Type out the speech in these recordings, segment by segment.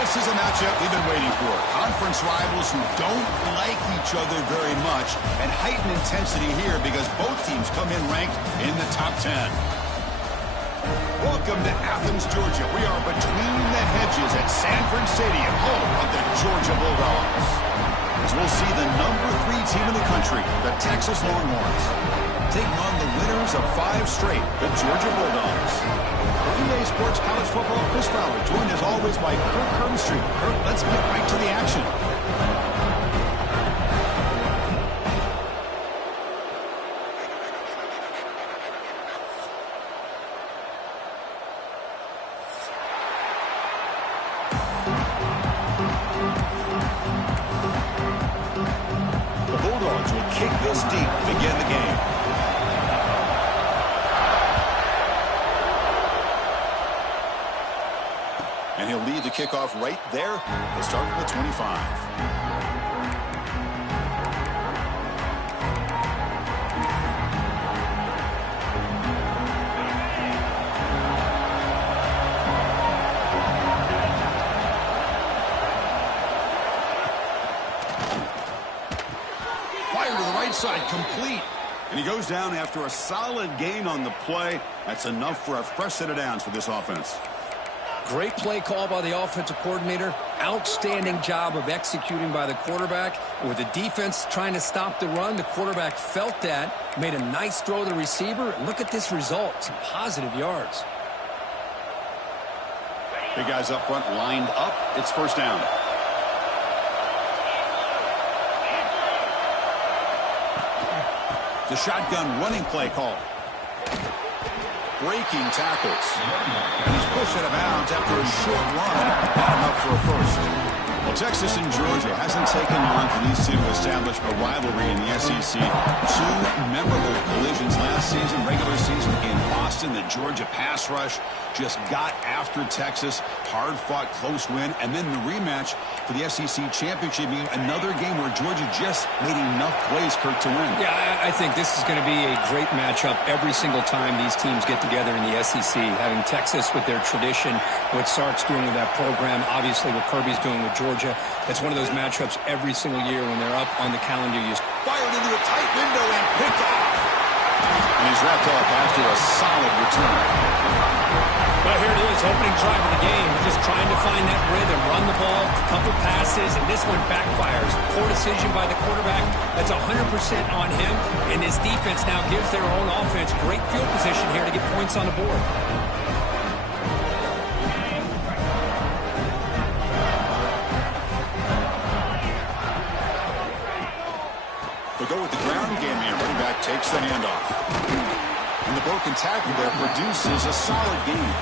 This is a matchup we've been waiting for. Conference rivals who don't like each other very much, and heightened intensity here because both teams come in ranked in the top 10. Welcome to Athens, Georgia. We are between the hedges at Sanford Stadium, home of the Georgia Bulldogs. As we'll see the #3 team in the country, the Texas Longhorns, taking on the winners of 5 straight, the Georgia Bulldogs. For EA Sports College Football, Chris Fowler, joined as always by Kirk Hermstreet. Kirk, let's get right to the action. The Bulldogs will kick this deep to begin the game. And he'll lead the kickoff right there. They'll start from the 25. Fire to the right side, complete. And he goes down after a solid gain on the play. That's enough for a fresh set of downs for this offense. Great play call by the offensive coordinator. Outstanding job of executing by the quarterback. With the defense trying to stop the run, the quarterback felt that, made a nice throw to the receiver. Look at this result. Some positive yards. Big guys up front lined up. It's first down. The shotgun running play call. Breaking tackles. And he's pushed out of bounds after a short run. Not enough for a first. Well, Texas and Georgia hasn't taken long for these two to establish a rivalry in the SEC. 2 memorable collisions last season, regular season in Boston. The Georgia pass rush just got after Texas. Hard-fought, close win. And then the rematch for the SEC championship being another game where Georgia just made enough plays, Kirk, to win. Yeah, I think this is going to be a great matchup every single time these teams get together in the SEC. Having Texas with their tradition, what Sark's doing with that program, obviously what Kirby's doing with Georgia. It's one of those matchups every single year when they're up on the calendar. You fired into a tight window and picked off. And he's wrapped up after a solid return. Well, here it is, opening drive of the game. Just trying to find that rhythm, run the ball, a couple passes, and this one backfires. Poor decision by the quarterback. That's 100% on him. And his defense now gives their own offense great field position here to get points on the board. They go with the ground game here. Running back takes the handoff. And the broken tackle there produces a solid game.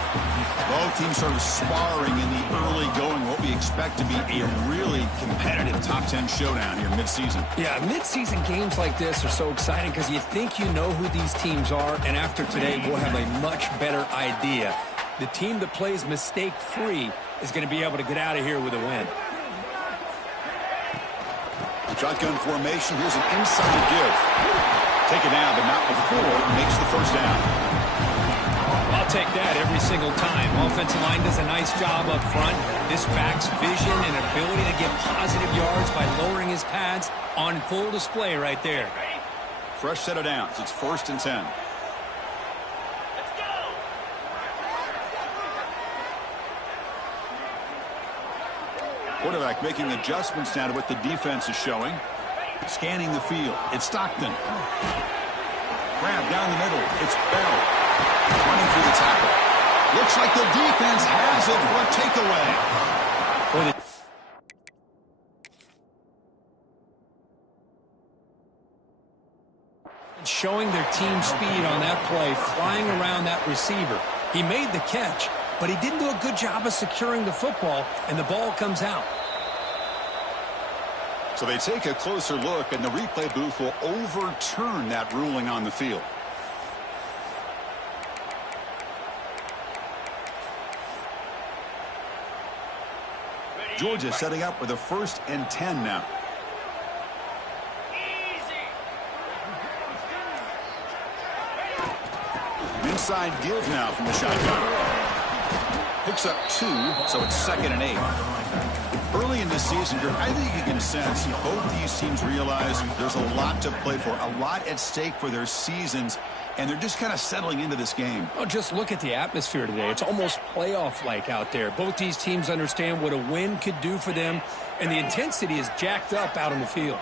Both teams sort of sparring in the early going, what we expect to be a really competitive top 10 showdown here mid-season. Yeah, mid-season games like this are so exciting because you think you know who these teams are, and after today we'll have a much better idea. The team that plays mistake-free is going to be able to get out of here with a win. Shotgun formation. Here's an inside give. Take it down, but not before it makes the first down. I'll take that every single time. Offensive line does a nice job up front. This back's vision and ability to get positive yards by lowering his pads on full display right there. Fresh set of downs. It's 1st and 10. Quarterback making adjustments now to what the defense is showing. Scanning the field. It's Stockton. Grab down the middle. It's Bell. Running through the tackle. Looks like the defense has it for a takeaway. Showing their team speed on that play, flying around that receiver. He made the catch, but he didn't do a good job of securing the football, and the ball comes out. So they take a closer look, and the replay booth will overturn that ruling on the field. Georgia setting up with a 1st and 10 now. Inside give now from the shotgun. He picks up 2, so it's 2nd and 8. Early in the season, I think you can sense both these teams realize there's a lot to play for, a lot at stake for their seasons, and they're just kind of settling into this game. Oh, just look at the atmosphere today. It's almost playoff-like out there. Both these teams understand what a win could do for them, and the intensity is jacked up out on the field.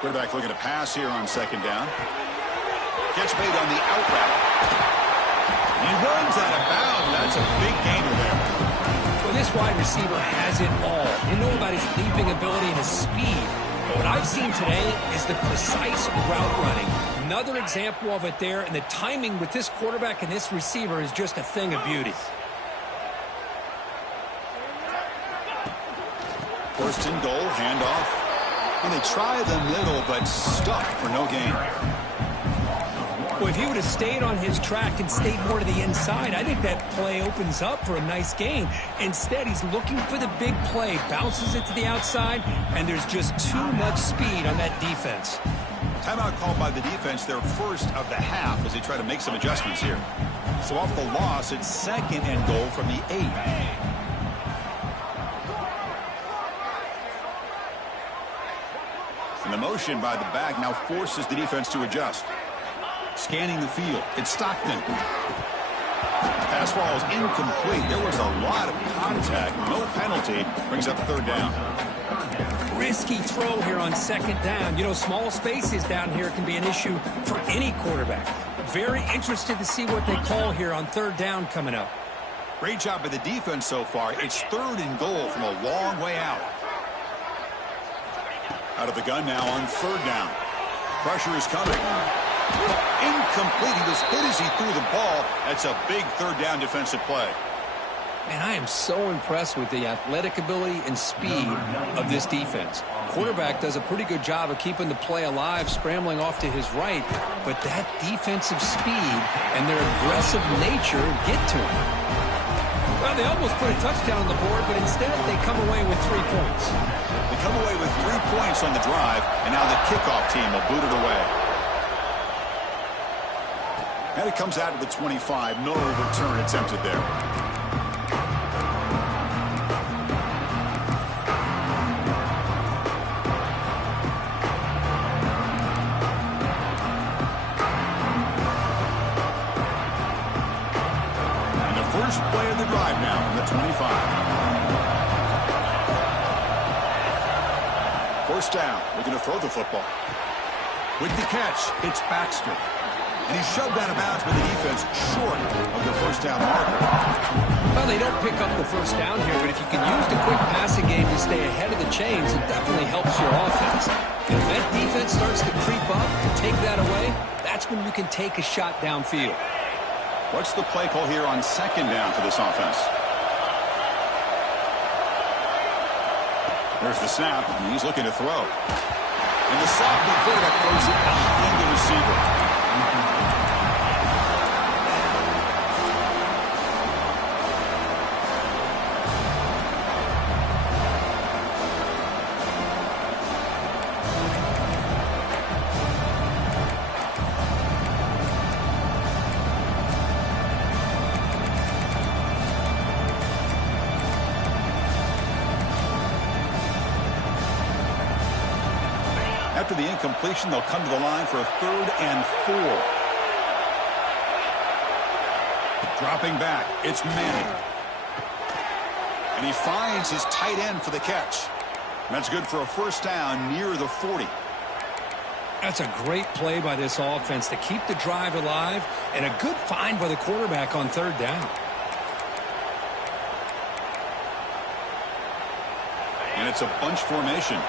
Quarterback looking to pass here on 2nd down. Catch made on the out route. He runs out of bounds. That's a big gainer there. Well, this wide receiver has it all. You know about his leaping ability and his speed. But what I've seen today is the precise route running. Another example of it there, and the timing with this quarterback and this receiver is just a thing of beauty. 1st and goal, handoff. And they try the middle, but stuffed for no gain. Well, if he would have stayed on his track and stayed more to the inside, I think that play opens up for a nice gain. Instead, he's looking for the big play, bounces it to the outside, and there's just too much speed on that defense. Timeout called by the defense, their first of the half, as they try to make some adjustments here. So off the loss, it's 2nd and goal from the 8. And the motion by the back now forces the defense to adjust. Scanning the field, it's Stockton. Pass ball is incomplete. There was a lot of contact. No penalty. Brings up 3rd down. Risky throw here on 2nd down. You know, small spaces down here can be an issue for any quarterback. Very interested to see what they call here on 3rd down coming up. Great job by the defense so far. It's 3rd and goal from a long way out. Out of the gun now on 3rd down. Pressure is coming. Incomplete. He was hit as he threw the ball. That's a big 3rd down defensive play. Man, I am so impressed with the athletic ability and speed of this defense. Quarterback does a pretty good job of keeping the play alive, scrambling off to his right, but that defensive speed and their aggressive nature get to him. Well, they almost put a touchdown on the board, but instead they come away with 3 points. They come away with 3 points on the drive, and now the kickoff team will boot it away. And it comes out of the 25. No return attempted there. And the first play of the drive now from the 25. 1st down. Looking to throw the football. With the catch, it's Baxter. And he's shoved out of bounds by the defense short of the 1st down marker. Well, they don't pick up the 1st down here, but if you can use the quick passing game to stay ahead of the chains, it definitely helps your offense. If that defense starts to creep up and take that away, that's when you can take a shot downfield. What's the play call here on 2nd down for this offense? There's the snap, and he's looking to throw. And the sophomore quarterback throws it behind the receiver. After the incompletion, they'll come to the line for a 3rd and 4. Dropping back, it's Manning. And he finds his tight end for the catch. And that's good for a 1st down near the 40. That's a great play by this offense to keep the drive alive, and a good find by the quarterback on 3rd down. And it's a bunch formation.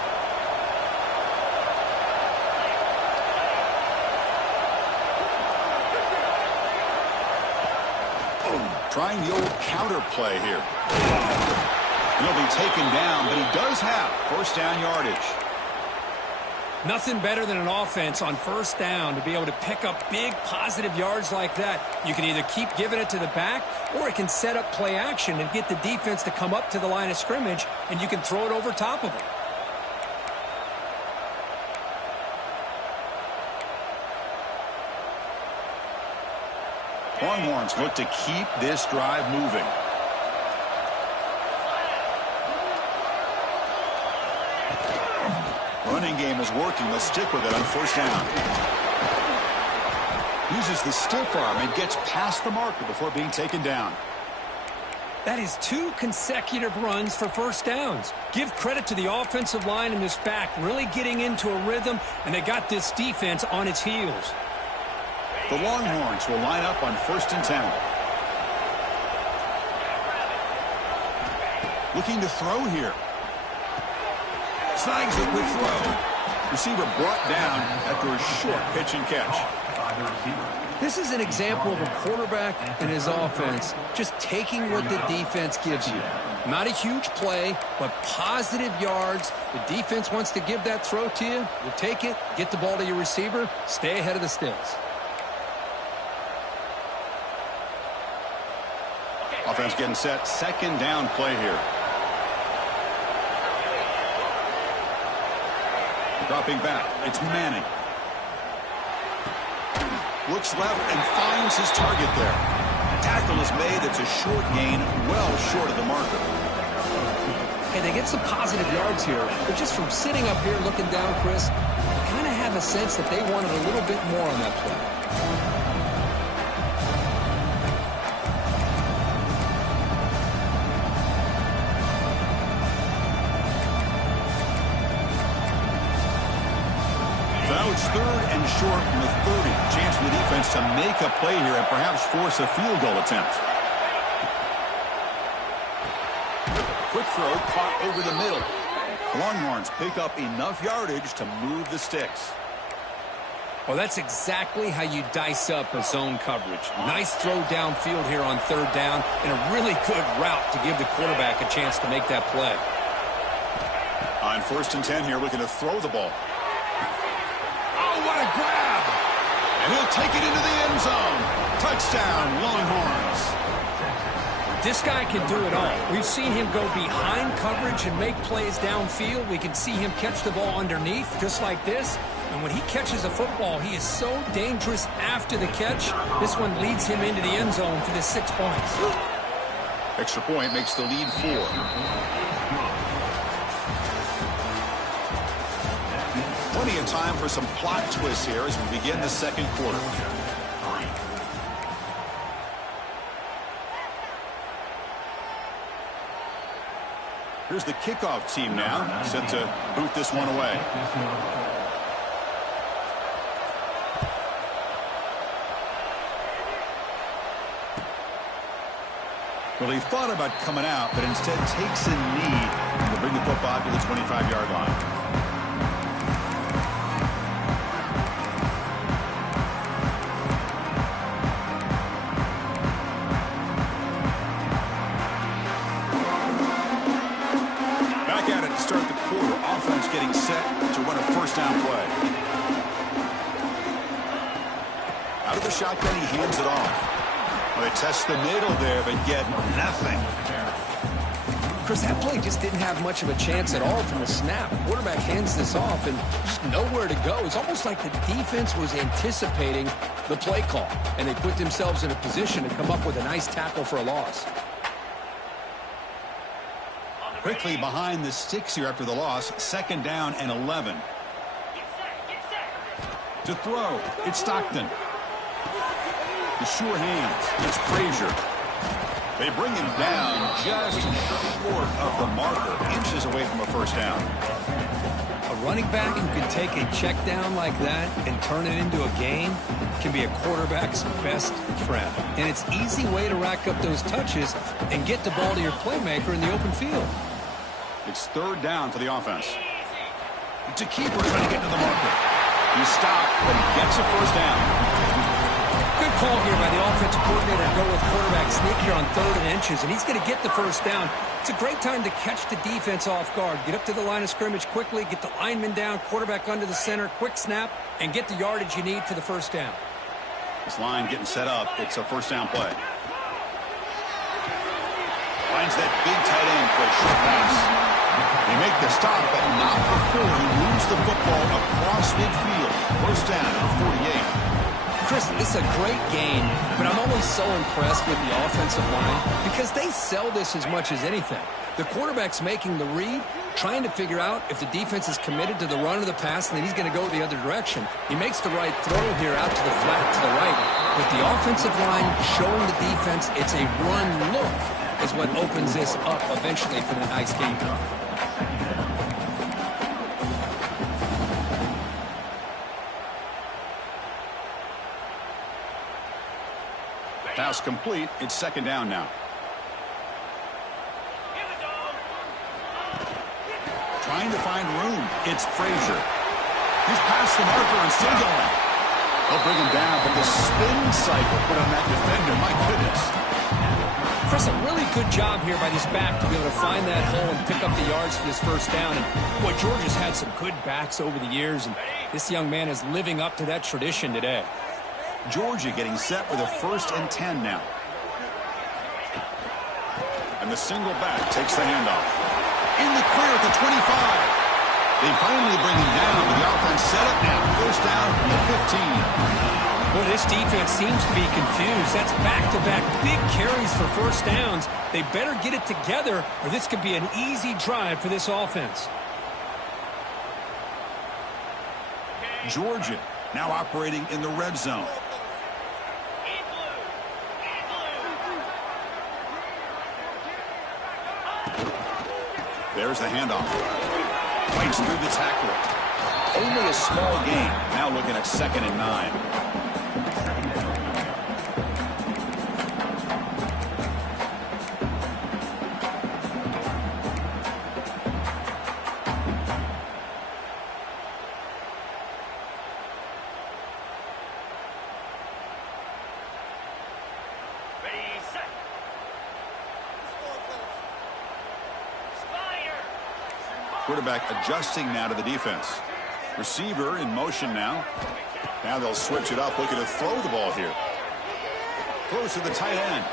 Trying the old counter play here. And he'll be taken down, but he does have 1st down yardage. Nothing better than an offense on 1st down to be able to pick up big positive yards like that. You can either keep giving it to the back, or it can set up play action and get the defense to come up to the line of scrimmage, and you can throw it over top of them. Longhorns look to keep this drive moving. Running game is working. Let's stick with it on first down. Uses the stiff arm and gets past the marker before being taken down. That is 2 consecutive runs for first downs. Give credit to the offensive line in this back, really getting into a rhythm, and they got this defense on its heels. The Longhorns will line up on first and 10. Looking to throw here. Snags the quick throw. Receiver brought down after a short pitch and catch. This is an example of a quarterback and his offense just taking what the defense gives you. Not a huge play, but positive yards. The defense wants to give that throw to you. You take it, get the ball to your receiver, stay ahead of the sticks. Offense getting set. Second down play here. Dropping back. It's Manning. Looks left and finds his target there. Tackle is made. It's a short gain, well short of the marker. Hey, they get some positive yards here, but just from sitting up here looking down, Chris, you kind of have a sense that they wanted a little bit more on that play. Now it's third and short from the 30. Chance for the defense to make a play here and perhaps force a field goal attempt. Quick throw caught over the middle. Longhorns pick up enough yardage to move the sticks. Well, that's exactly how you dice up a zone coverage. Nice throw downfield here on third down and a really good route to give the quarterback a chance to make that play. On first and 10 here, looking to throw the ball. What a grab! And he'll take it into the end zone. Touchdown, Longhorns. This guy can do it all. We've seen him go behind coverage and make plays downfield. We can see him catch the ball underneath, just like this. And when he catches a football, he is so dangerous after the catch. This one leads him into the end zone for the 6 points. Extra point makes the lead 4. Plenty of time for some plot twists here as we begin the second quarter. Here's the kickoff team now, set to boot this one away. Well, he thought about coming out, but instead takes a knee to bring the football to the 25-yard line. Getting set to run a first down play. Out of the shotgun, he hands it off. Well, they test the middle there, but get nothing. Chris, that play just didn't have much of a chance at all from the snap. Quarterback hands this off and just nowhere to go. It's almost like the defense was anticipating the play call, and they put themselves in a position to come up with a nice tackle for a loss. Quickly behind the sticks here after the loss. Second down and 11. To throw, it's Stockton. The sure hands, it's Frazier. They bring him down just short of the marker, inches away from a first down. A running back who can take a check down like that and turn it into a gain can be a quarterback's best friend. And it's an easy way to rack up those touches and get the ball to your playmaker in the open field. It's third down for the offense. It's a keeper trying to get to the marker. He stopped, but he gets a first down. Good call here by the offensive coordinator to go with quarterback sneak here on third and inches, and he's going to get the first down. It's a great time to catch the defense off guard. Get up to the line of scrimmage quickly, get the lineman down, quarterback under the center, quick snap, and get the yardage you need for the first down. This line getting set up. It's a first down play. Finds that big tight end for a short pass. They make the stop, but not before he moves the football across midfield. First down at 48. Chris, this is a great game, but I'm always so impressed with the offensive line because they sell this as much as anything. The quarterback's making the read, trying to figure out if the defense is committed to the run or the pass, and then he's going to go the other direction. He makes the right throw here out to the flat to the right, but the offensive line showing the defense it's a run look is what opens this up eventually for the nice game. Pass complete. It's second down now. Trying to find room. It's Frazier. He's past the marker and still going. They'll bring him down, but the spin cycle put on that defender. My goodness. Chris, a really good job here by this back to be able to find that hole and pick up the yards for this first down. And boy, Georgia's had some good backs over the years, and this young man is living up to that tradition today. Georgia getting set with a 1st and 10 now. And the single back takes the handoff. In the clear at the 25. They finally bring him down, but the offense set up now. First down from the 15. Well, this defense seems to be confused. That's back-to-back big carries for first downs. They better get it together, or this could be an easy drive for this offense. Georgia now operating in the red zone. There's the handoff. Fights through the tackler. Only a small gain. Now looking at 2nd and 9. Quarterback adjusting now to the defense. Receiver in motion now. Now they'll switch it up, looking to throw the ball here. Throws to the tight end.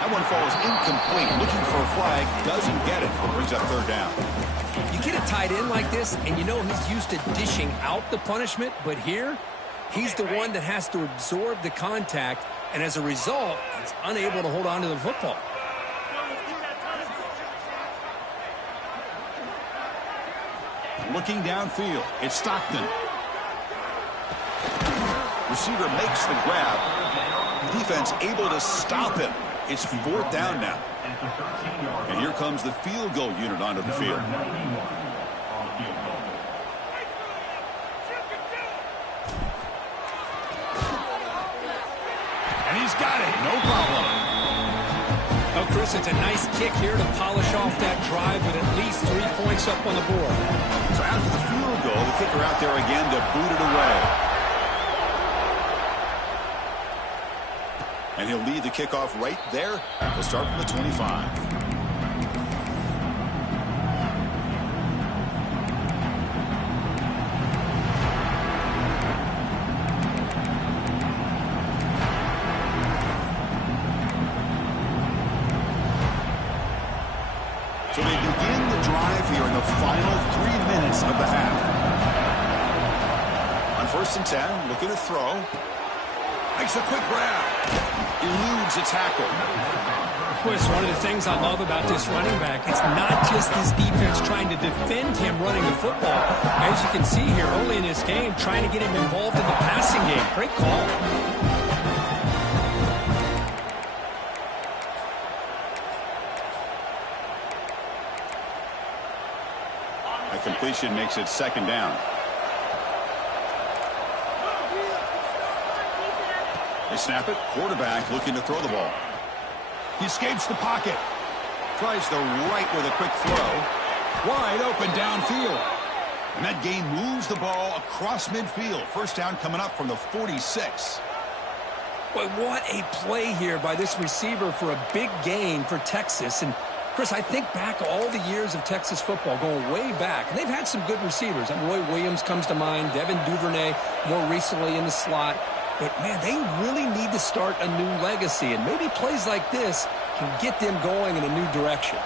That one falls incomplete. Looking for a flag. Doesn't get it. Brings up 3rd down. You get a tight end like this, and you know he's used to dishing out the punishment, but here, he's the one that has to absorb the contact, and as a result, he's unable to hold on to the football. Looking downfield, it's Stockton. Receiver makes the grab. Defense able to stop him. It's 4th down now. And here comes the field goal unit onto the field. And he's got it. No problem. Oh, Chris, it's a nice kick here to polish off that drive with at least 3 points up on the board. So after the field goal, the kicker out there again to boot it away. And he'll lead the kickoff right there. We'll start from the 25. So they begin the drive here in the final 3 minutes of the half. On 1st and 10, looking to throw. Makes a quick grab. Eludes a tackle. Boy, it's one of the things I love about this running back. It's not just this defense trying to defend him running the football. As you can see here early in this game, trying to get him involved in the passing game. Great call. Completion makes it 2nd down. They snap it. Quarterback looking to throw the ball. He escapes the pocket. Tries the right with a quick throw. Wide open downfield. And that game moves the ball across midfield. First down coming up from the 46. Boy, what a play here by this receiver for a big gain for Texas. And Chris, I think back all the years of Texas football, going way back, and they've had some good receivers. And Roy Williams comes to mind, Devin Duvernay more recently in the slot. But, man, they really need to start a new legacy, and maybe plays like this can get them going in a new direction.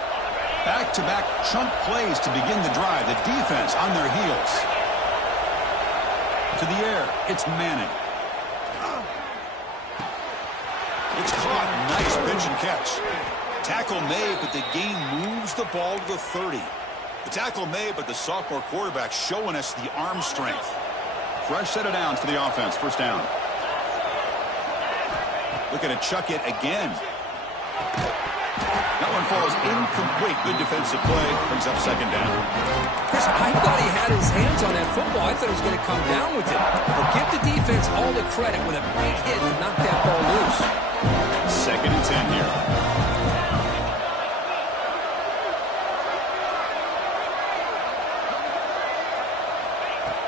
Back-to-back chunk plays to begin the drive. The defense on their heels. To the air, it's Manning. It's caught. Nice pitch and catch. Tackle made, but the gain moves the ball to the 30. The tackle made, but the sophomore quarterback showing us the arm strength. Fresh set of downs for the offense. First down. Looking to chuck it again. That one falls incomplete. Good defensive play. Brings up second down. Chris, I thought he had his hands on that football. I thought he was going to come down with it. But give the defense all the credit with a big hit to knock that ball loose. Second and 10 here.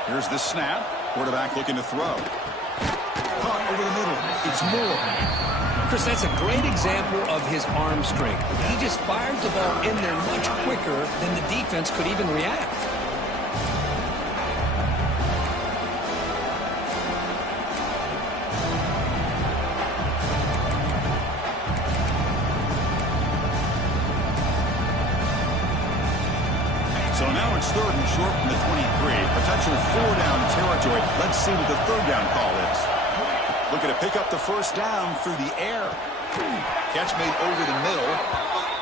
Here's the snap. Quarterback looking to throw. Caught over the middle. It's Moore. Chris, that's a great example of his arm strength. He just fired the ball in there much quicker than the defense could even react. So now it's third and short from the 23. Potential four-down territory. Let's see what the third down call is. Looking to pick up the first down through the air. Catch made over the middle.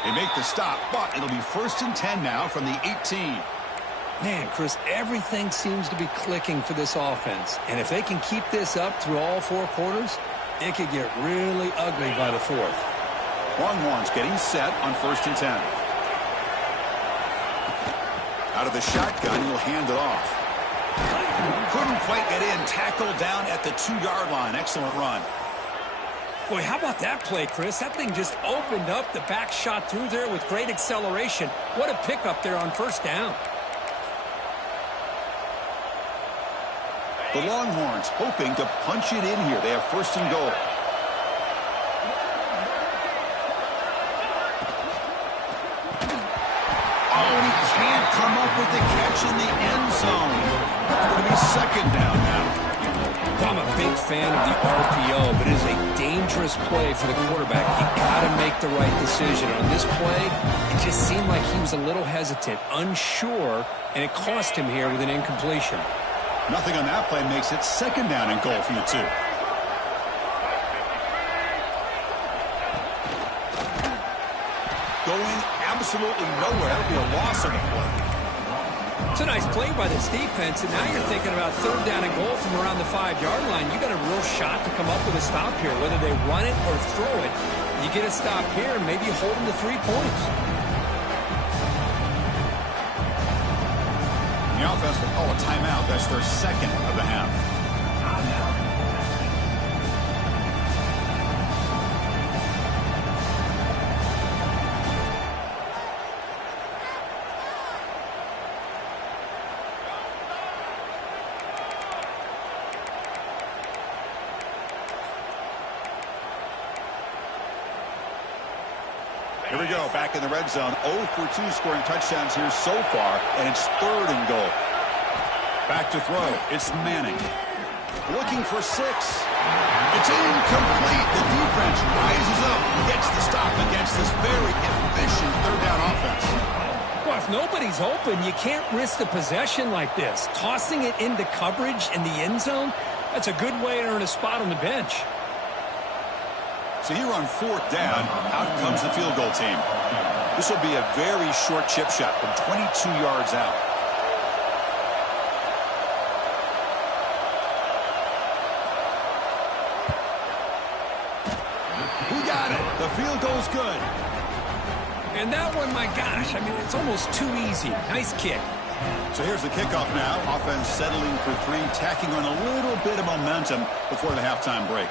They make the stop, but it'll be first and 10 now from the 18. Man, Chris, everything seems to be clicking for this offense. And if they can keep this up through all four quarters, it could get really ugly by the fourth. Longhorns getting set on first and 10. Out of the shotgun, he'll hand it off. Couldn't quite get in. Tackled down at the 2-yard line. Excellent run. Boy, how about that play, Chris? That thing just opened up. The back shot through there with great acceleration. What a pickup there on first down. The Longhorns hoping to punch it in here. They have first and goal. Oh, he can't come up with the catch in the end zone. It's going to be second down now. I'm a big fan of the RPO, but it is a dangerous play for the quarterback. You got to make the right decision. On this play, it just seemed like he was a little hesitant, unsure, and it cost him here with an incompletion. Nothing on that play makes it second down and goal from the 2. Going absolutely nowhere. That'll be a loss on the play. It's a nice play by this defense, and now you're thinking about third down and goal from around the 5-yard line. You got a real shot to come up with a stop here, whether they run it or throw it. You get a stop here, and maybe you hold them to 3 points. The offense will call a timeout. That's their second of the half. Here we go, back in the red zone. 0 for 2 scoring touchdowns here so far, and it's third and goal. Back to throw. It's Manning. Looking for 6. It's incomplete. The defense rises up and gets the stop against this very efficient third down offense. Well, if nobody's open, you can't risk the possession like this. Tossing it into coverage in the end zone, that's a good way to earn a spot on the bench. So here on fourth down, out comes the field goal team. This will be a very short chip shot from 22 yards out. He got it. The field goal's good. And that one, my gosh, I mean, it's almost too easy. Nice kick. So here's the kickoff now. Offense settling for 3, tacking on a little bit of momentum before the halftime break.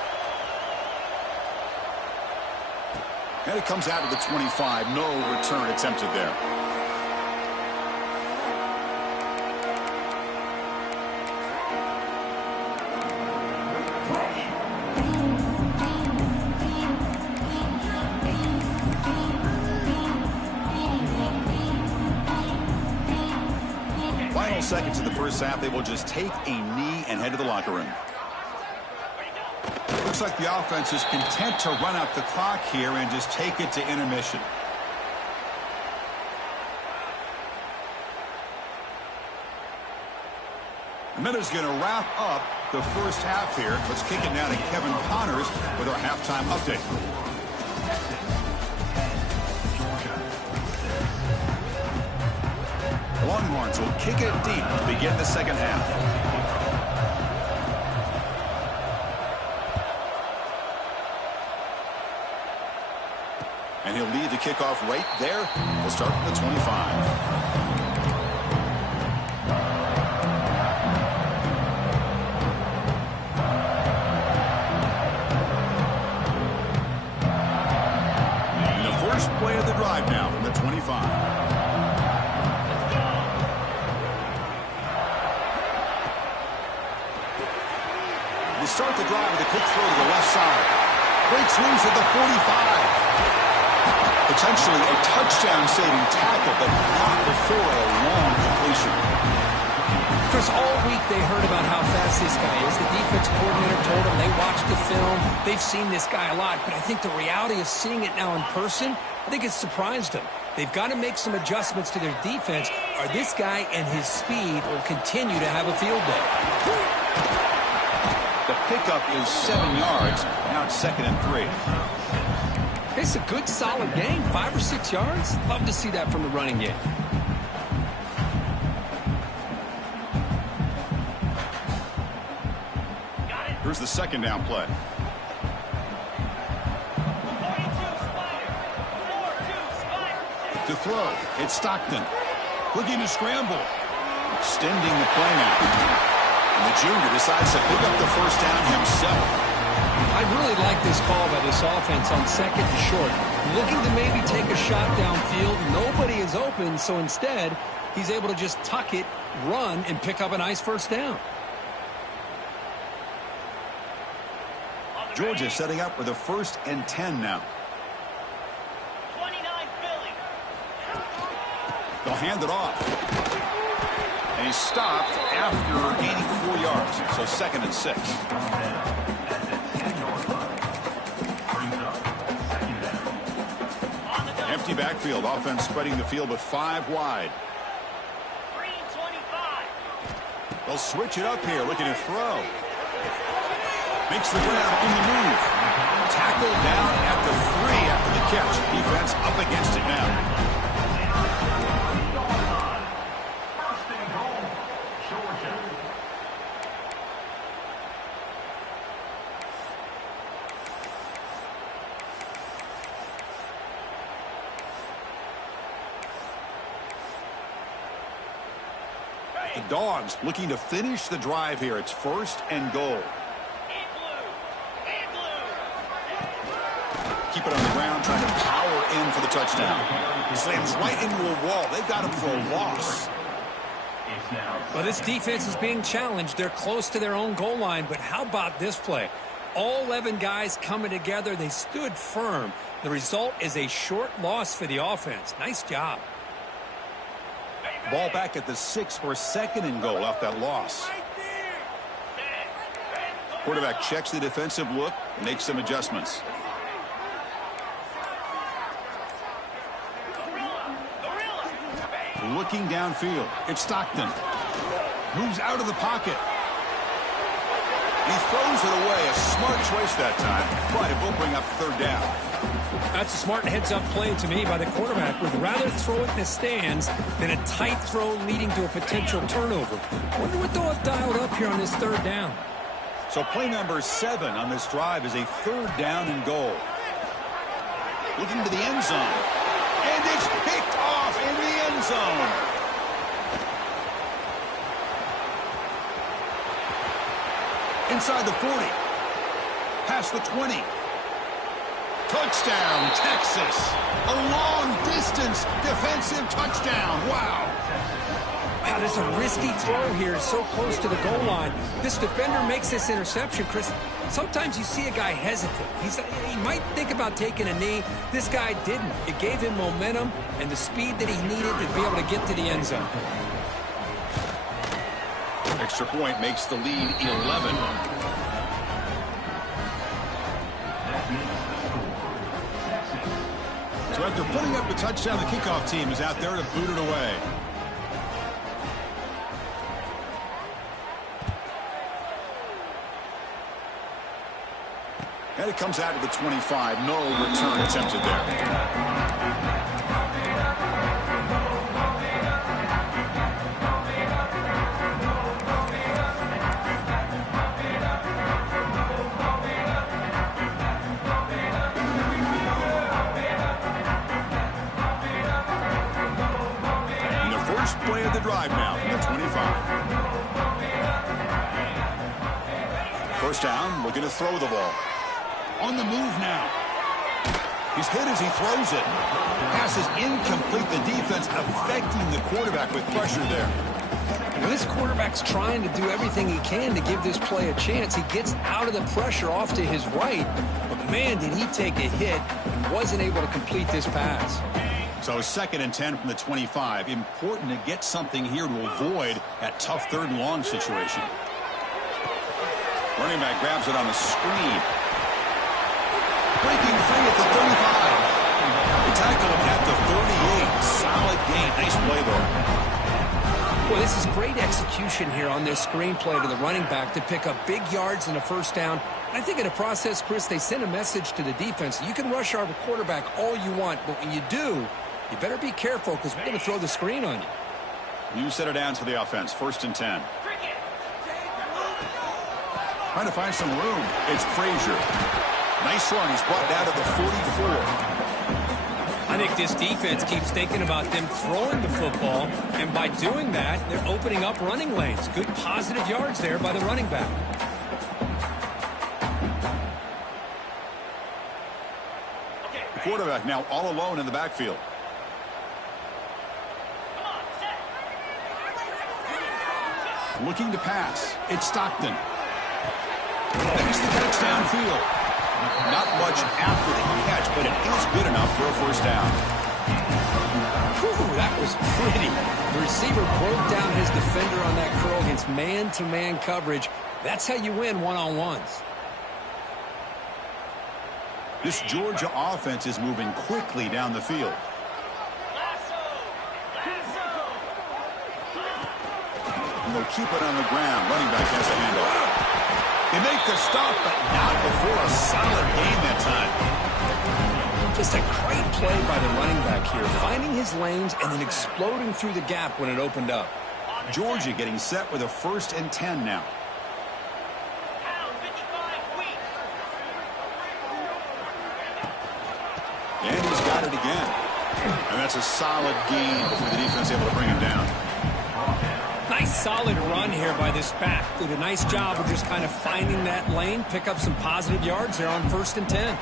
And it comes out to the 25. No return attempted there. Final seconds in the first half. They will just take a knee and head to the locker room. Looks like the offense is content to run out the clock here and just take it to intermission. Miller's going to wrap up the first half here. Let's kick it now to Kevin Connors with our halftime update. Longhorns will kick it deep to begin the second half. And he'll lead the kickoff right there. We'll start from the 25. Play of the drive now from the 25. They start the drive with a quick throw to the left side. Breaks loose at the 45. Potentially a touchdown-saving tackle, but not before a long completion. Chris, all week they heard about how fast this guy is. The defense coordinator told them they watched the film. They've seen this guy a lot, but I think the reality of seeing it now in person, I think it's surprised them. They've got to make some adjustments to their defense, or this guy and his speed will continue to have a field day. The pickup is 7 yards. Now it's 2nd and 3. It's a good, solid game. 5 or 6 yards. Love to see that from the running game. Here's the second down play. To throw, it's Stockton. Looking to scramble. Extending the play now. And the junior decides to pick up the first down himself. I really like this call by this offense on 2nd and short. Looking to maybe take a shot downfield. Nobody is open, so instead, he's able to just tuck it, run, and pick up a nice first down. Georgia setting up with a 1st and 10 now. 29 Philly. They'll hand it off. And he's stopped after gaining 4 yards. So 2nd and 6. Empty backfield. Offense spreading the field with 5 wide. Green 25. They'll switch it up here. Looking to throw. Makes the grab in the move. Tackled down at the 3 after the catch. Defense up against it now. The Dogs looking to finish the drive here. It's 1st and goal. Keep it on the ground, trying to power in for the touchdown. He slams right into a wall. They've got him for a loss. Well, this defense is being challenged. They're close to their own goal line, but how about this play? All 11 guys coming together. They stood firm. The result is a short loss for the offense. Nice job. Ball back at the 6 for 2nd and goal off that loss. Quarterback checks the defensive look, makes some adjustments. Looking downfield. It's Stockton. Moves out of the pocket. He throws it away. A smart choice that time. But it will bring up 3rd down. That's a smart heads-up play to me by the quarterback. Would rather throw it in the stands than a tight throw leading to a potential turnover. Wonder what they'll have dialed up here on this 3rd down. So play number 7 on this drive is a 3rd down and goal. Looking to the end zone. And it's picked off in the end zone. Inside the 40. Past the 20. Touchdown, Texas. A long-distance defensive touchdown. Wow. Wow, there's a risky throw here so close to the goal line. This defender makes this interception, Chris. Sometimes you see a guy hesitant. He might think about taking a knee. This guy didn't. It gave him momentum and the speed that he needed to be able to get to the end zone. Extra point makes the lead 11. So after putting up the touchdown, the kickoff team is out there to boot it away. And it comes out to the 25. No return attempted there. Play of the drive now from the 25. First down, looking to throw the ball. On the move now. He's hit as he throws it. Pass is incomplete. The defense affecting the quarterback with pressure there. Well, this quarterback's trying to do everything he can to give this play a chance. He gets out of the pressure off to his right, but man, did he take a hit and wasn't able to complete this pass. So 2nd and 10 from the 25. Important to get something here to avoid that tough 3rd and long situation. Running back grabs it on the screen. Breaking free at the 35. They tackle him at the 38. Solid gain. Nice play there. Well, this is great execution here on this screen play to the running back to pick up big yards and a first down. I think in the process, Chris, they send a message to the defense. You can rush our quarterback all you want, but when you do, you better be careful because we're going to throw the screen on you. You set it down to the offense. 1st and 10. Trying to find some room. It's Frazier. Nice run. He's brought down to the 44. I think this defense keeps thinking about them throwing the football, and by doing that, they're opening up running lanes. Good positive yards there by the running back. The quarterback now all alone in the backfield. Looking to pass. It's Stockton. Makes the catch downfield. Not much after the catch, but it is good enough for a first down. Whew, that was pretty. The receiver broke down his defender on that curl against man-to-man coverage. That's how you win one-on-ones. This Georgia offense is moving quickly down the field. And they'll keep it on the ground. Running back has a handoff. They make the stop, but not before a solid gain that time. Just a great play by the running back here, finding his lanes and then exploding through the gap when it opened up. Georgia getting set with a 1st and 10 now. And he's got it again. And that's a solid gain before the defense able to bring him down. Nice solid run here by this back. Did a nice job of just kind of finding that lane, pick up some positive yards there on 1st and 10.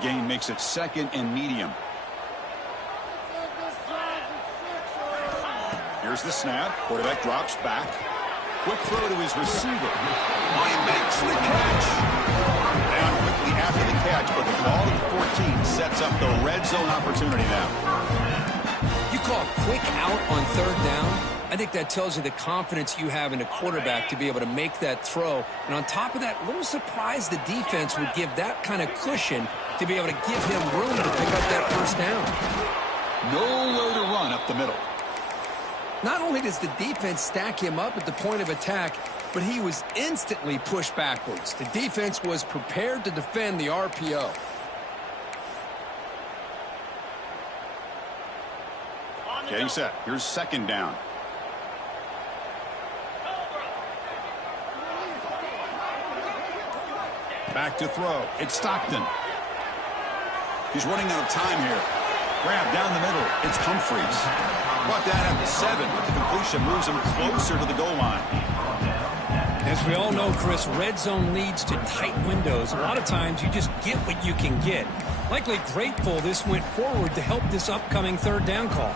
Gain makes it 2nd and medium. Here's the snap. Quarterback drops back. Quick throw to his receiver. He makes the catch. Down quickly after the catch, but the ball at the 14 sets up the red zone opportunity now. You call quick out on 3rd down. I think that tells you the confidence you have in a quarterback to be able to make that throw. And on top of that, a little surprised the defense would give that kind of cushion to be able to give him room to pick up that first down. Nowhere to run up the middle. Not only does the defense stack him up at the point of attack, but he was instantly pushed backwards. The defense was prepared to defend the RPO. Getting set. Here's 2nd down. Back to throw. It's Stockton. He's running out of time here. Grab down the middle. It's Humphreys. Brought down at the 7, but the completion moves him closer to the goal line. As we all know, Chris, red zone leads to tight windows. A lot of times you just get what you can get. Likely grateful this went forward to help this upcoming 3rd down call.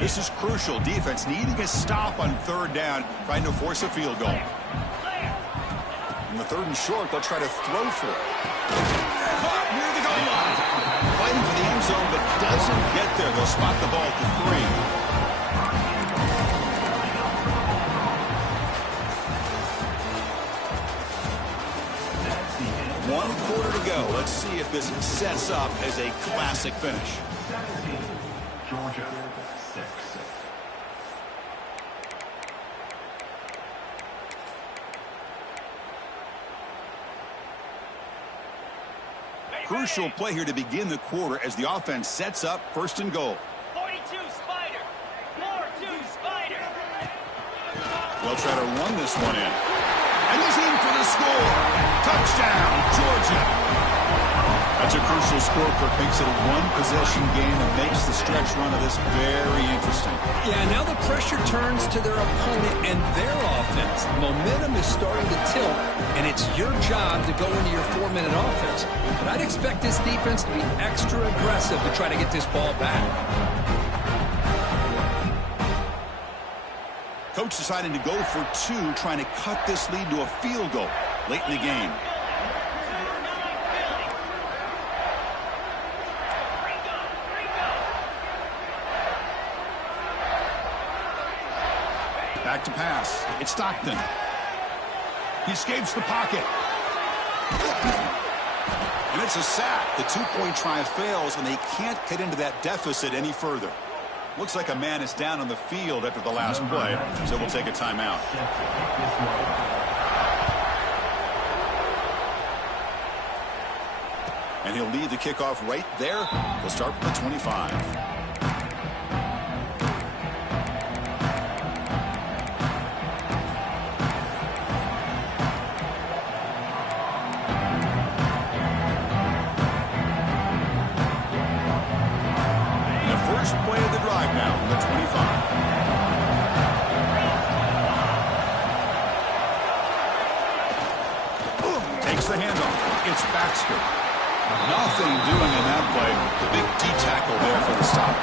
This is crucial. Defense needing a stop on 3rd down, trying to force a field goal. In the 3rd and short, they'll try to throw for it. Caught near the goal line. doesn't get there. They'll spot the ball at the 3. 1 quarter to go. Let's see if this sets up as a classic finish. 17, Georgia 6. Crucial play here to begin the quarter as the offense sets up 1st and goal. 42 Spider. 4-2 Spider. They'll try to run this one in. And he's in for the score. Touchdown, Georgia. That's a crucial score, Kirk. Makes it a one-possession game and makes the stretch run of this very interesting. Yeah, now the pressure turns to their opponent and their offense. Momentum is starting to tilt, and it's your job to go into your 4-minute offense. But I'd expect this defense to be extra aggressive to try to get this ball back. Coach deciding to go for 2, trying to cut this lead to a field goal late in the game. Back to pass. It's Stockton. He escapes the pocket. And it's a sack. The 2-point try fails, and they can't get into that deficit any further. Looks like a man is down on the field after the last play, so we'll take a timeout. And he'll lead the kickoff right there. We'll start from the 25. The handoff. It's Baxter. Nothing doing in that play. The big D-tackle there for the stop.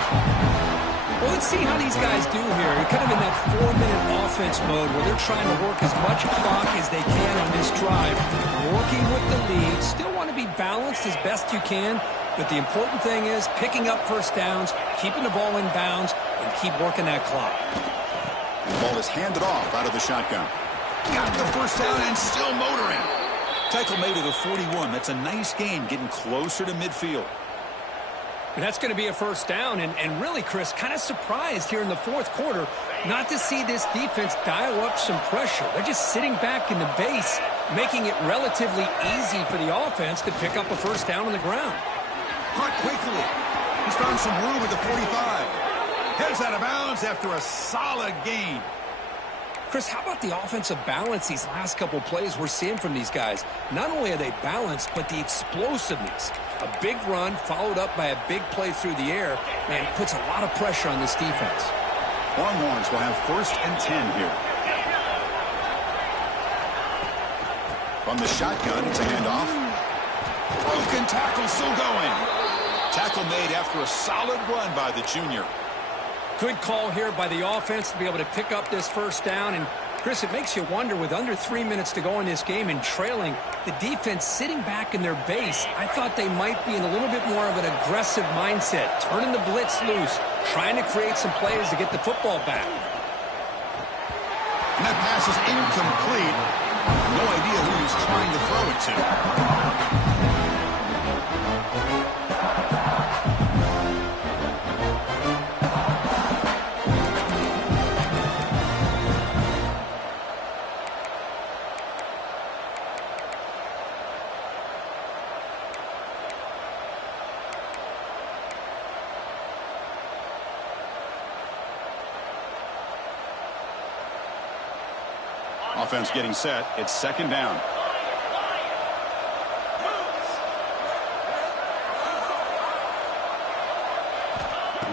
Well, let's see how these guys do here. They're kind of in that 4-minute offense mode where they're trying to work as much clock as they can on this drive. Working with the lead. Still want to be balanced as best you can. But the important thing is picking up 1st downs, keeping the ball in bounds, and keep working that clock. The ball is handed off out of the shotgun. Got the 1st down and still motoring. Tackle made at a 41. That's a nice gain, getting closer to midfield. And that's going to be a 1st down. And really, Chris, kind of surprised here in the 4th quarter not to see this defense dial up some pressure. They're just sitting back in the base, making it relatively easy for the offense to pick up a 1st down on the ground. Caught quickly. He's found some room at the 45. Heads out of bounds after a solid gain. Chris, how about the offensive balance these last couple plays we're seeing from these guys? Not only are they balanced, but the explosiveness. A big run followed up by a big play through the air, and puts a lot of pressure on this defense. Longhorns will have 1st and 10 here. From the shotgun, it's a handoff. Broken tackle still going. Tackle made after a solid run by the junior. Good call here by the offense to be able to pick up this 1st down. And, Chris, it makes you wonder, with under 3 minutes to go in this game and trailing, the defense sitting back in their base, I thought they might be in a little bit more of an aggressive mindset, turning the blitz loose, trying to create some plays to get the football back. And that pass is incomplete. No idea who he's trying to throw it to. Offense getting set. It's 2nd down.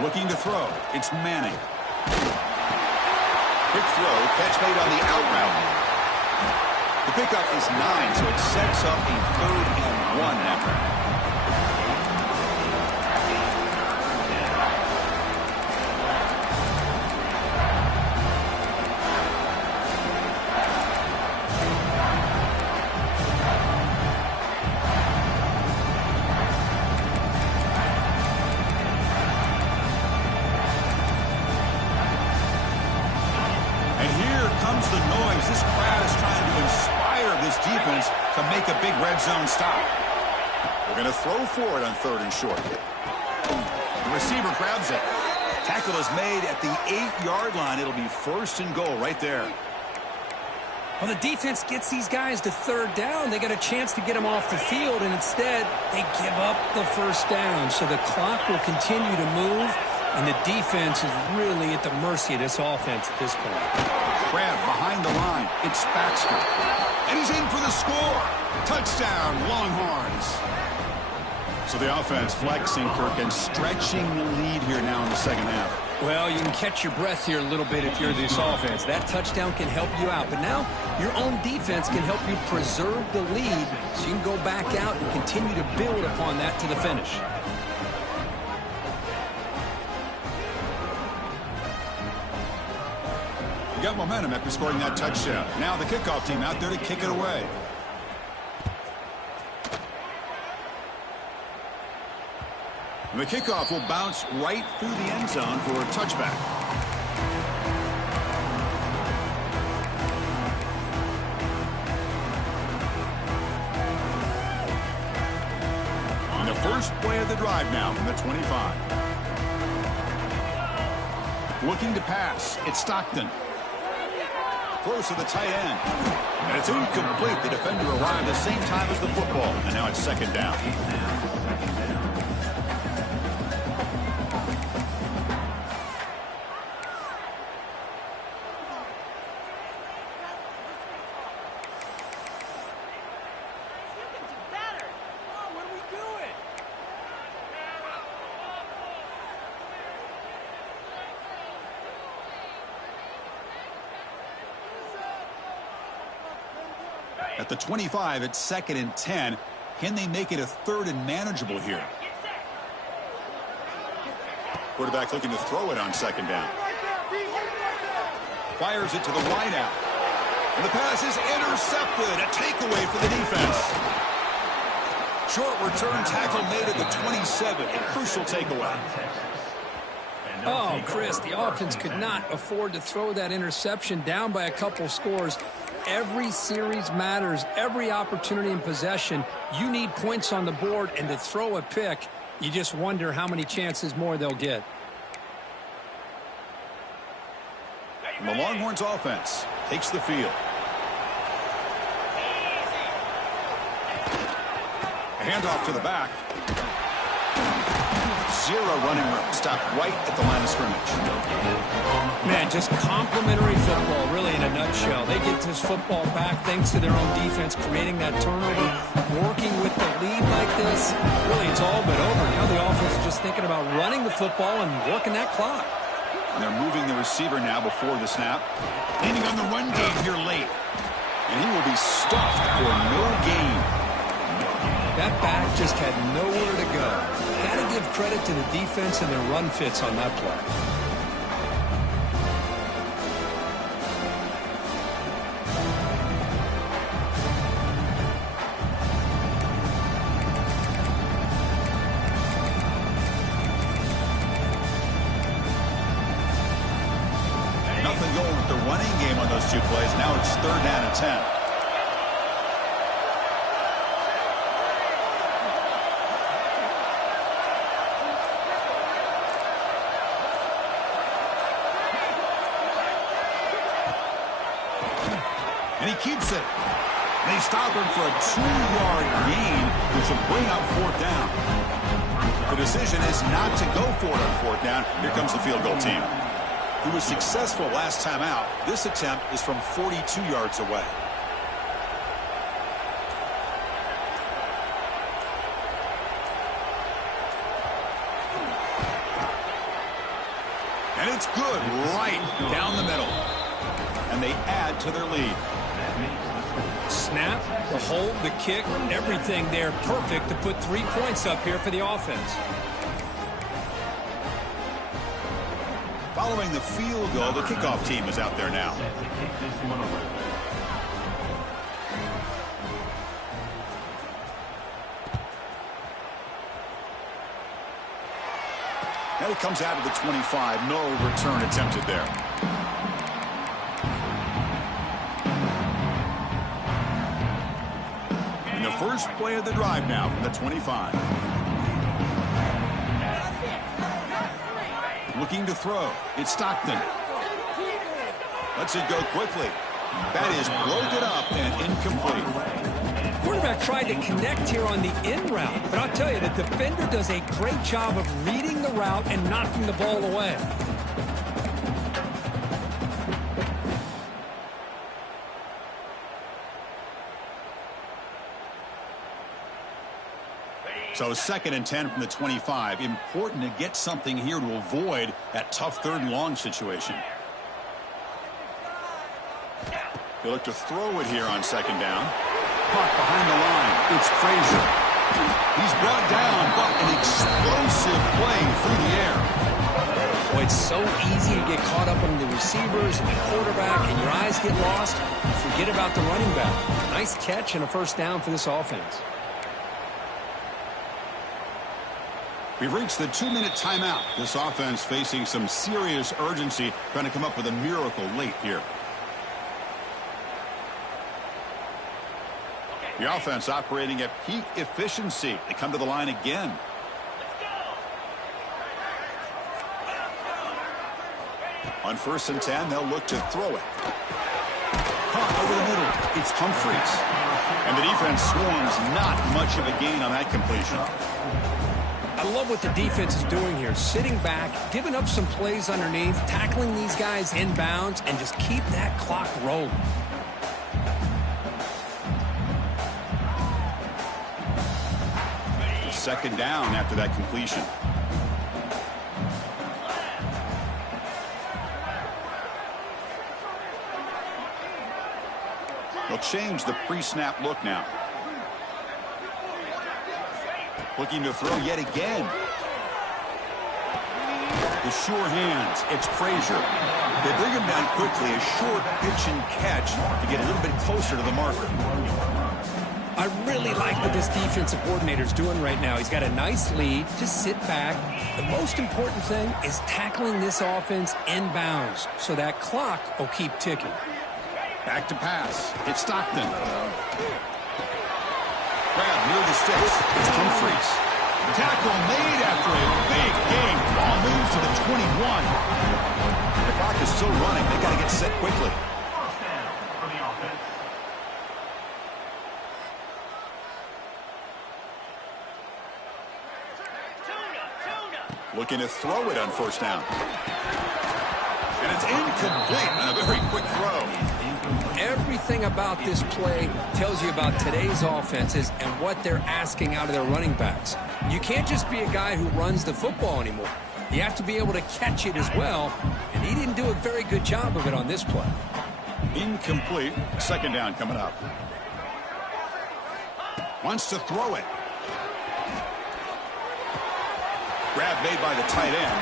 Looking to throw. It's Manning. Quick throw. Catch made on the out route. The pickup is 9, so it sets up a 3rd and 1 now. comes the noise. This crowd is trying to inspire this defense to make a big red zone stop. They're going to throw for it on 3rd and short. The receiver grabs it. Tackle is made at the 8-yard line. It'll be 1st and goal right there. Well, the defense gets these guys to 3rd down. They got a chance to get them off the field, and instead they give up the 1st down. So the clock will continue to move, and the defense is really at the mercy of this offense at this point. Grab behind the line. It's Baxter. And he's in for the score. Touchdown, Longhorns. So the offense flexing, Kirk, and stretching the lead here now in the second half. Well, you can catch your breath here a little bit if you're this offense. That touchdown can help you out. But now your own defense can help you preserve the lead so you can go back out and continue to build upon that to the finish. You got momentum after scoring that touchdown. Now the kickoff team out there to kick it away. And the kickoff will bounce right through the end zone for a touchback. On the first play of the drive now from the 25. Looking to pass. It's Stockton. Close to the tight end. And it's incomplete. The defender arrived the same time as the football. And now it's 2nd down. At the 25, it's 2nd and 10. Can they make it a 3rd and manageable here? Quarterback looking to throw it on 2nd down. Fires it to the wideout. And the pass is intercepted. A takeaway for the defense. Short return tackle made at the 27. A crucial takeaway. Oh, Chris, the offense could not afford to throw that interception down by a couple scores. Every series matters. Every opportunity in possession, you need points on the board, and to throw a pick, you just wonder how many chances more they'll get. And the Longhorns offense takes the field. A handoff to the back. Zero running room. Stopped right at the line of scrimmage. Man, just complimentary football, really, in a nutshell. They get this football back thanks to their own defense, creating that turnover, working with the lead like this. Really, it's all but over. Now the offense is just thinking about running the football and working that clock. And they're moving the receiver now before the snap. Leaning on the run game here late. And he will be stuffed for no gain. That back just had nowhere to go. Got to give credit to the defense and their run fits on that play. Nothing going with the running game on those 2 plays. Now it's 3rd down and 10. And he keeps it. And they stop him for a 2-yard gain, which will bring up 4th down. The decision is not to go for it on 4th down. Here comes the field goal team. He was successful last time out. This attempt is from 42 yards away. And it's good right down the middle. And they add to their lead. Snap, the hold, the kick, everything there perfect to put 3 points up here for the offense. Following the field goal, the kickoff team is out there now. Now he comes out of the 25. No return attempted there. first play of the drive now from the 25. Looking to throw. It's Stockton. Lets it go quickly. That is broken up and incomplete. Quarterback tried to connect here on the in route, but I'll tell you, the defender does a great job of reading the route and knocking the ball away. So 2nd and 10 from the 25. Important to get something here to avoid that tough 3rd and long situation. He'll look to throw it here on 2nd down. Caught behind the line. It's Frazier. He's brought down, but an explosive play through the air. Boy, it's so easy to get caught up on the receivers and the quarterback, and your eyes get lost. You forget about the running back. Nice catch and a 1st down for this offense. We've reached the 2-minute timeout. This offense facing some serious urgency, trying to come up with a miracle late here. The offense operating at peak efficiency. They come to the line again. On 1st and 10, they'll look to throw it. Caught over the middle. It's Humphreys. And the defense swarms. Not much of a gain on that completion. I love what the defense is doing here. Sitting back, giving up some plays underneath, tackling these guys inbounds, and just keep that clock rolling. Second down after that completion. They'll change the pre-snap look now. Looking to throw yet again. The sure hands. It's Frazier. They bring him down quickly. A short pitch and catch to get a little bit closer to the marker. I really like what this defensive coordinator is doing right now. He's got a nice lead. Just sit back. The most important thing is tackling this offense inbounds so that clock will keep ticking. Back to pass. It's Stockton. Grab near the sticks. It's Humphreys. Tackle made after a big gain. Ball moves to the 21. The clock is still running. They got to get set quickly. Looking to throw it on 1st down. And it's incomplete on a very quick throw. Everything about this play tells you about today's offenses and what they're asking out of their running backs. You can't just be a guy who runs the football anymore. You have to be able to catch it as well, and he didn't do a very good job of it on this play. Incomplete. 2nd down coming up. Wants to throw it. Grab made by the tight end.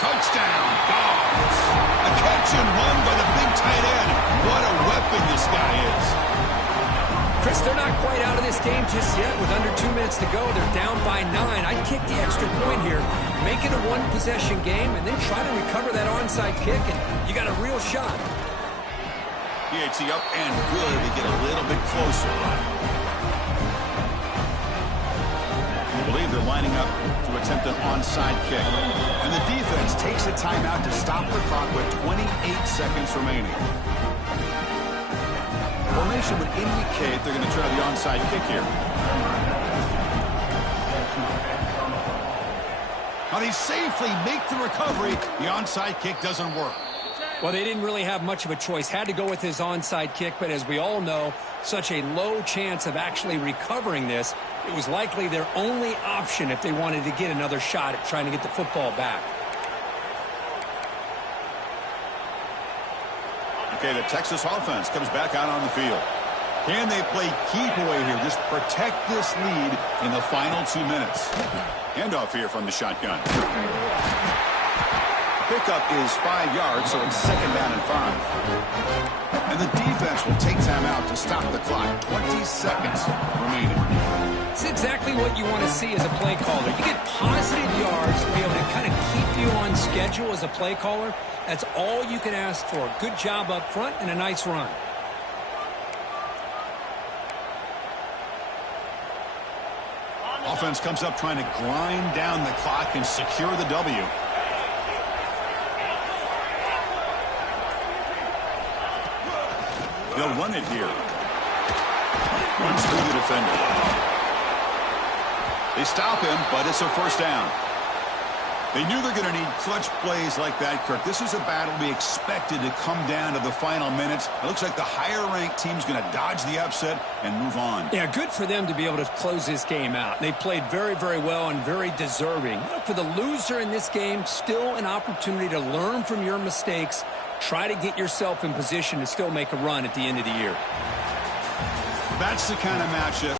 Touchdown, Dogs. A catch and run by the big tight end. What a weapon this guy is. Chris, they're not quite out of this game just yet. With under 2 minutes to go, they're down by 9. I'd kick the extra point here, make it a one-possession game, and then try to recover that onside kick, and you got a real shot. PAT up and good to get a little bit closer. I believe they're lining up to attempt an onside kick. And the defense takes a timeout to stop the clock with 28 seconds remaining. Formation would indicate they're going to try the onside kick here. Now they safely make the recovery. The onside kick doesn't work. Well, they didn't really have much of a choice. Had to go with his onside kick, but as we all know, such a low chance of actually recovering this. It was likely their only option if they wanted to get another shot at trying to get the football back. Okay, the Texas offense comes back out on the field. Can they play keep away here? Just protect this lead in the final 2 minutes. Handoff here from the shotgun. Pickup is 5 yards, so it's 2nd down and 5. And the defense will take time out to stop the clock. 20 seconds remaining. It's exactly what you want to see as a play caller. You get positive yards to be able to kind of keep you on schedule as a play caller. That's all you can ask for. Good job up front and a nice run. offense comes up trying to grind down the clock and secure the W. They'll run it here. Runs through the defender. They stop him, but it's a first down. They knew they're going to need clutch plays like that, Kirk. This is a battle we expected to come down to the final minutes. It looks like the higher-ranked team's going to dodge the upset and move on. Yeah, good for them to be able to close this game out. They played very, very well and very deserving. For the loser in this game, still an opportunity to learn from your mistakes. Try to get yourself in position to still make a run at the end of the year. That's the kind of matchup